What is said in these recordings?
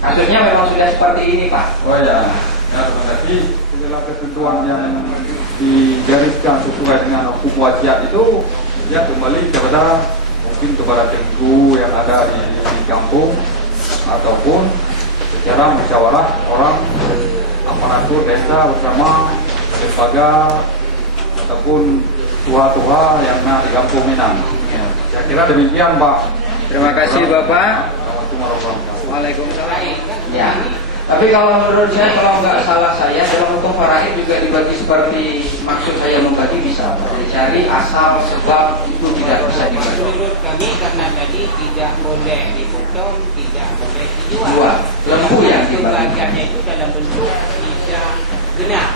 Kasusnya memang sudah seperti ini, Pak. Oh ya, ya terima kasih. Setelah ketentuan yang digariskan sesuai dengan hukum wasiat itu, ya kembali kepada mungkin kepada tengku yang ada di kampung ataupun secara musyawarah orang aparatur desa bersama lembaga ataupun tuha-tuha yang ada di kampung Minang. Ya. Saya kira demikian, Pak. Terima kasih, Bapak. Waalaikumsalam. Ya. Tapi kalau menurut saya, kalau nggak salah saya, dalam hukum faraid juga dibagi seperti maksud saya membagi bisa. Cari asal sebab itu tidak bisa dibagi. Menurut kami karena tadi tidak boleh dipotong, tidak boleh dijual. Lembu yang dibagi. Pembagiannya itu dalam bentuk tidak genap,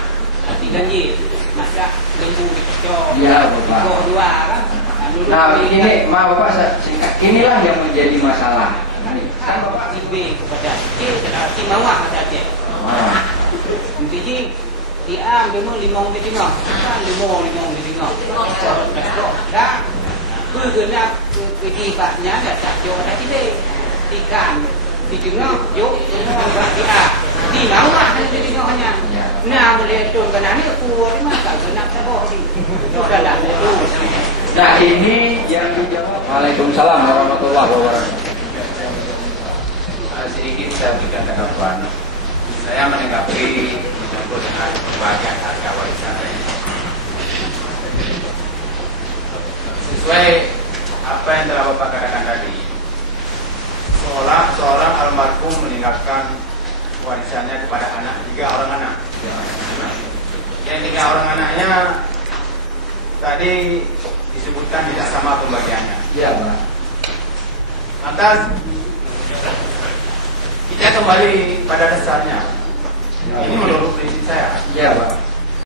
tapi ganjil. Masa lembu dipotong, Ya, Bapak. dipotong dua kan? Nah, ini, maaf Bapak, singkat. Inilah yang menjadi masalah. Kan Bapak tibe kepada si mawah ada aja. Intinya dia memang limong di tengah, kan limong di tengah. Dah, kerana kehidupannya ada tak jauh ada tibe, ikan di tengah jauh semua dia di mawah ada di tengahnya. Nah boleh tu kerana ni kuat ni maka nak sabok di. Dalam itu. Nah, ini yang dijawab. Waalaikumsalam warahmatullahi wabarakatuh. Sedikit saya berikan tanggapan. Saya menanggapi menyangkut dengan pembagian harga warisan. Sesuai apa yang telah Bapak katakan tadi, seorang almarhum meninggalkan warisannya kepada anak, 3 orang anak. Yang 3 orang anaknya tadi disebutkan tidak sama pembagiannya. Iya, Pak. Lantas kita kembali pada dasarnya. Ini menurut prinsip saya. Iya, Pak.